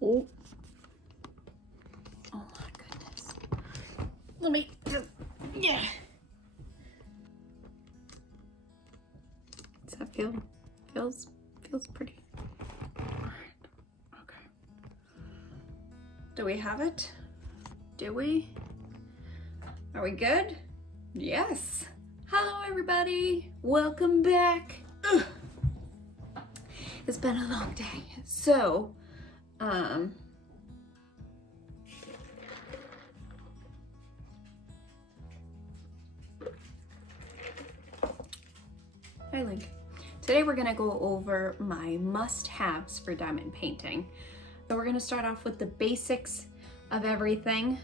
Oh. Oh my goodness. Let me just, yeah. Does that feel, feels pretty. All right, okay. Do we have it? Do we? Are we good? Yes. Hello everybody, welcome back. Ugh. It's been a long day. So, hi Link. Today we're gonna go over my must-haves for diamond painting. So we're gonna start off with the basics of everything.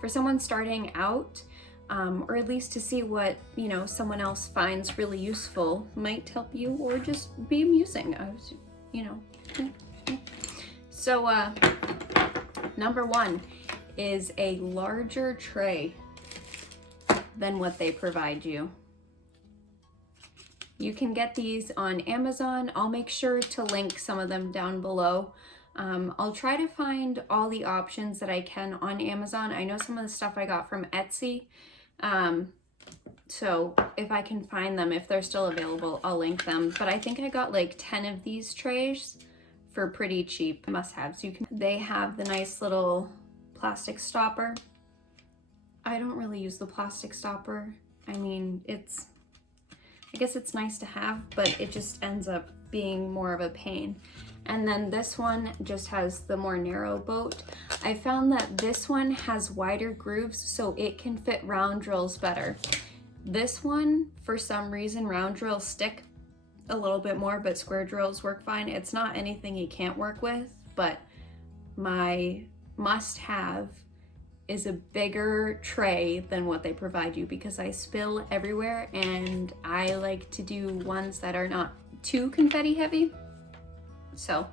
For someone starting out, or at least to see what, you know, someone else finds really useful, might help you or just be amusing, you know. So number one is a larger tray than what they provide you. You can get these on Amazon. I'll make sure to link some of them down below. I'll try to find all the options that I can on Amazon. I know some of the stuff I got from Etsy. So if I can find them, if they're still available, I'll link them. But I think I got like 10 of these trays for pretty cheap. Must-haves. They have the nice little plastic stopper. I don't really use the plastic stopper. I mean, I guess it's nice to have, but it just ends up being more of a pain. And then this one just has the more narrow boat. I found that this one has wider grooves, so it can fit round drills better. This one, for some reason, round drills stick a little bit more, but square drills work fine. It's not anything you can't work with, but my must-have is a bigger tray than what they provide you because I spill everywhere and I like to do ones that are not too confetti heavy. So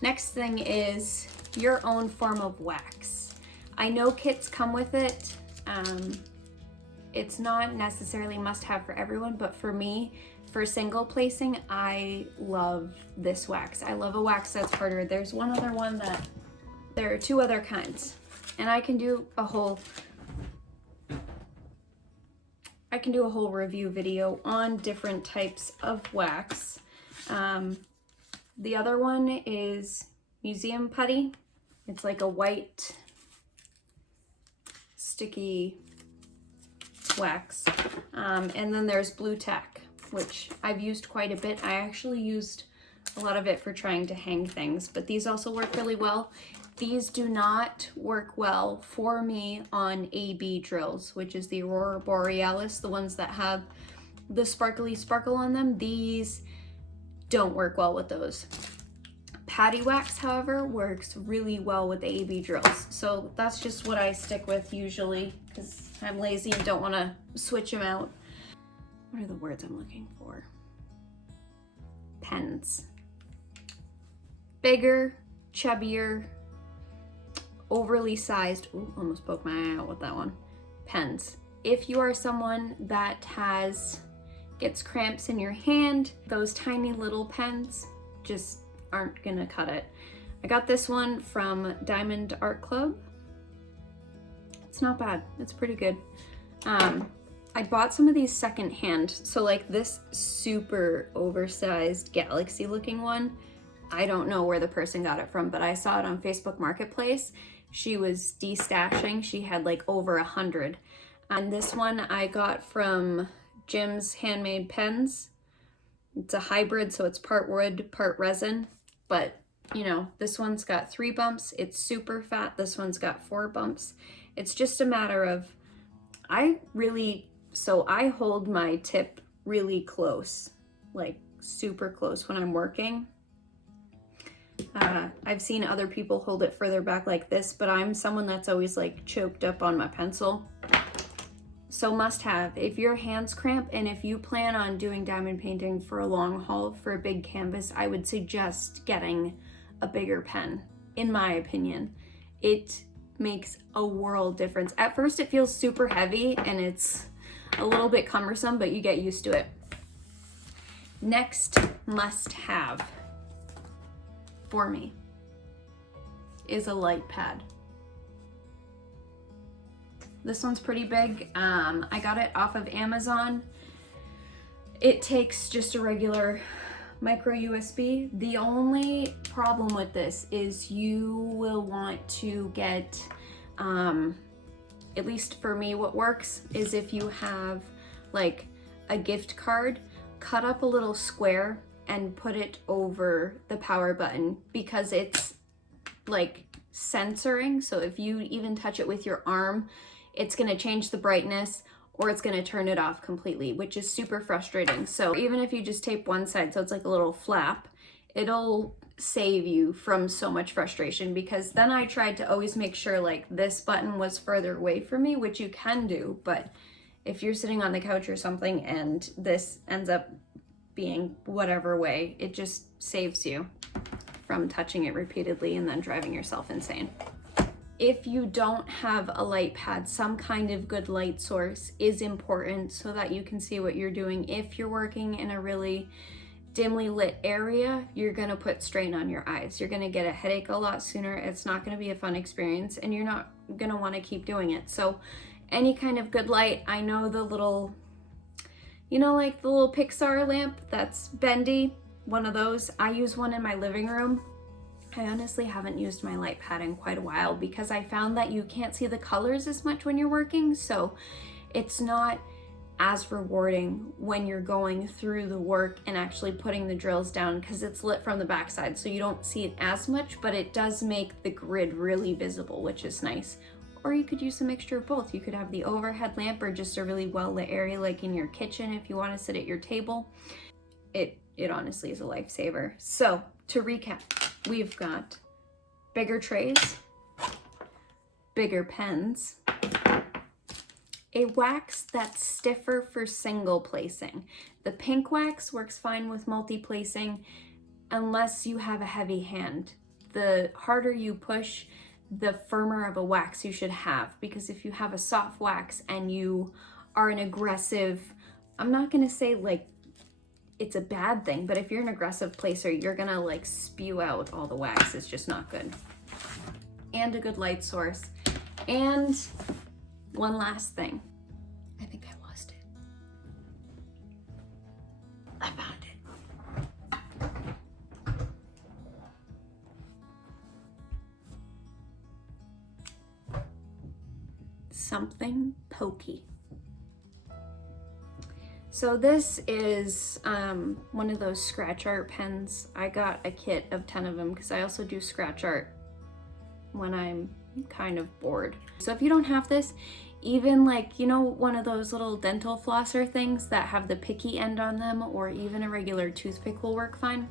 next thing is your own form of wax. I know kits come with it. It's not necessarily must-have for everyone, but for me, for single placing, I love this wax. I love a wax that's harder. There's one other one that, there are two other kinds, and I can do a whole review video on different types of wax. The other one is Museum Putty. It's like a white sticky wax. And then there's Blue Tack, which I've used quite a bit. I actually used a lot of it for trying to hang things, but these also work really well. These do not work well for me on AB drills, which is the Aurora Borealis, the ones that have the sparkly sparkle on them. These don't work well with those. Patty wax, however, works really well with the AB drills. So that's just what I stick with usually because I'm lazy and don't want to switch them out. What are the words I'm looking for? Pens. Bigger, chubbier, overly sized, ooh, almost poked my eye out with that one, pens. If you are someone that gets cramps in your hand, those tiny little pens just aren't gonna cut it. I got this one from Diamond Art Club. It's not bad, it's pretty good. I bought some of these secondhand, so like this super oversized galaxy looking one, I don't know where the person got it from, but I saw it on Facebook Marketplace. She was destashing, she had like over 100. And this one I got from Jim's Handmade Pens. It's a hybrid, so it's part wood, part resin, but you know, this one's got 3 bumps, it's super fat, this one's got 4 bumps. It's just a matter of, I hold my tip really close, like super close when I'm working. I've seen other people hold it further back like this, but I'm someone that's always like choked up on my pencil. So must have, if your hands cramp and if you plan on doing diamond painting for a long haul for a big canvas, I would suggest getting a bigger pen, in my opinion. It makes a world difference. At first it feels super heavy and it's a little bit cumbersome, but you get used to it. Next must have for me is a light pad. This one's pretty big. I got it off of Amazon. It takes just a regular micro USB. The only problem with this is you will want to get, at least for me, what works is if you have like a gift card, cut up a little square and put it over the power button, because it's like censoring. So if you even touch it with your arm, it's gonna change the brightness or it's gonna turn it off completely, which is super frustrating. So even if you just tape one side so it's like a little flap, it'll save you from so much frustration, because then I tried to always make sure like this button was further away from me, which you can do, but if you're sitting on the couch or something and this ends up being whatever way, it just saves you from touching it repeatedly and then driving yourself insane. If you don't have a light pad, some kind of good light source is important so that you can see what you're doing. If you're working in a really dimly lit area, you're gonna put strain on your eyes. You're gonna get a headache a lot sooner. It's not gonna be a fun experience and you're not gonna wanna keep doing it. So any kind of good light, I know the little, you know, like the little Pixar lamp that's bendy, one of those. I use one in my living room. I honestly haven't used my light pad in quite a while because I found that you can't see the colors as much when you're working, so it's not as rewarding when you're going through the work and actually putting the drills down, because it's lit from the backside, so you don't see it as much, but it does make the grid really visible, which is nice. Or you could use a mixture of both. You could have the overhead lamp or just a really well lit area like in your kitchen if you want to sit at your table. It honestly is a lifesaver. So to recap, we've got bigger trays, bigger pens, a wax that's stiffer for single placing. The pink wax works fine with multi-placing unless you have a heavy hand. The harder you push, the firmer of a wax you should have, because if you have a soft wax and you are an aggressive, I'm not gonna say like it's a bad thing, but if you're an aggressive placer, you're gonna like spew out all the wax. It's just not good. And a good light source. And one last thing. I think I lost it. I found it. Something pokey. So this is one of those scratch art pens. I got a kit of 10 of them because I also do scratch art when I'm kind of bored. So if you don't have this, even like, you know, one of those little dental flosser things that have the picky end on them, or even a regular toothpick will work fine.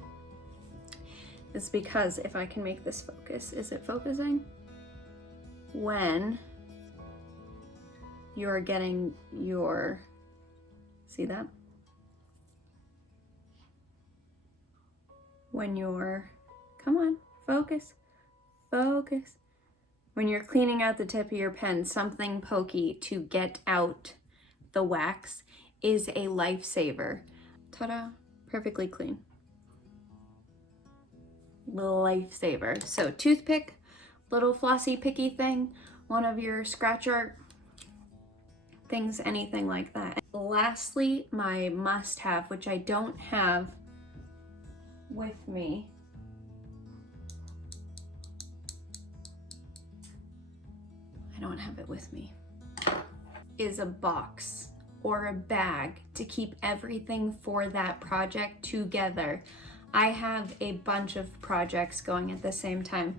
It's because if I can make this focus, is it focusing? When you're getting your, see that? When you're, come on, focus, focus. When you're cleaning out the tip of your pen, something pokey to get out the wax is a lifesaver. Ta-da, perfectly clean. Lifesaver. So toothpick, little flossy picky thing, one of your scratch art things, anything like that. Lastly, my must-have, which I don't have with me, I don't have it with me, is a box or a bag to keep everything for that project together. I have a bunch of projects going at the same time.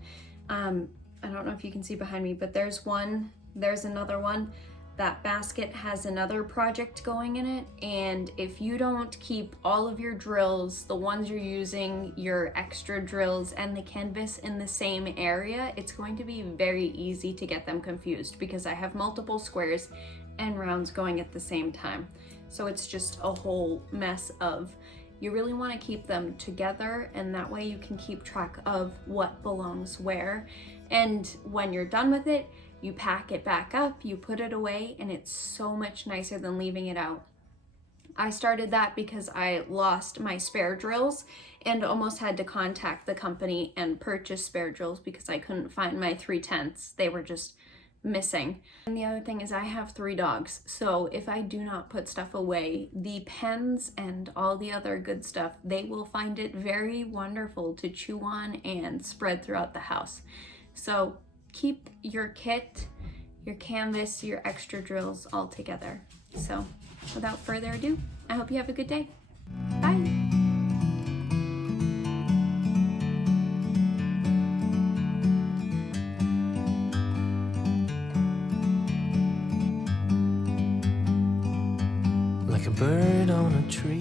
I don't know if you can see behind me, but there's one, there's another one. That basket has another project going in it, and if you don't keep all of your drills, the ones you're using, your extra drills, and the canvas in the same area, it's going to be very easy to get them confused, because I have multiple squares and rounds going at the same time. So it's just a whole mess of, you really want to keep them together, and that way you can keep track of what belongs where. And when you're done with it, you pack it back up, you put it away, and it's so much nicer than leaving it out. I started that because I lost my spare drills and almost had to contact the company and purchase spare drills because I couldn't find my 3/10. They were just missing. And the other thing is I have 3 dogs, so if I do not put stuff away, the pens and all the other good stuff, they will find it very wonderful to chew on and spread throughout the house. So keep your kit, your canvas, your extra drills all together. So without further ado, I hope you have a good day. Bye. Like a bird on a tree.